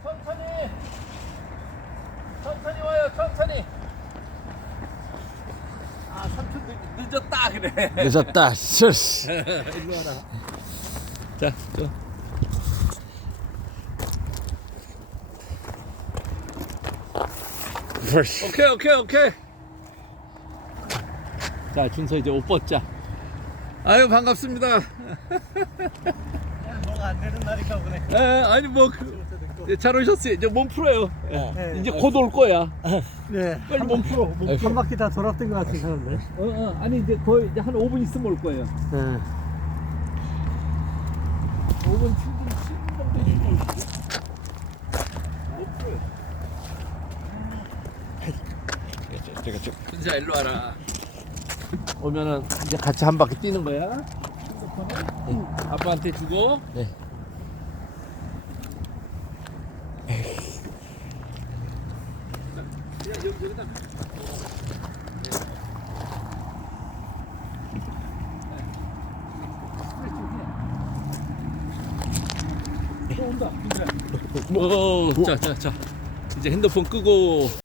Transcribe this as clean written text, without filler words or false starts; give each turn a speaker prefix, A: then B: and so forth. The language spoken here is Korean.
A: 천천히. 천천히 와요, 천천히. 아, 삼촌 늦었다 그래.
B: 늦었다. 슬.
A: 일로 와라. 자, 저. 오케이. 자, 준서 이제 옷 벗자. 아유, 반갑습니다.
C: 뭐가 안 되는 날인가 보네.
A: 아니 뭐 잘 오셨어요. 이제 몸 풀어요.
C: 네.
A: 이제 곧 올 거야.
C: 네.
A: 빨리 몸 풀어.
C: 한 바퀴 다 돌았던 것 같은 사람들.
A: 아니 이제 거의 이제 한 5분 있으면 올 거예요.
C: 네.
A: 5분 7분 정도 있으면 올 거예요. 몸 풀어요.
B: 제가 좀.
A: 준수야 일로 와라. 오면은 이제 같이 한 바퀴 뛰는 거야. 아빠한테 주고.
B: 네.
A: 그냥 여기다. 또 온다. 준수야. 자. 이제 핸드폰 끄고.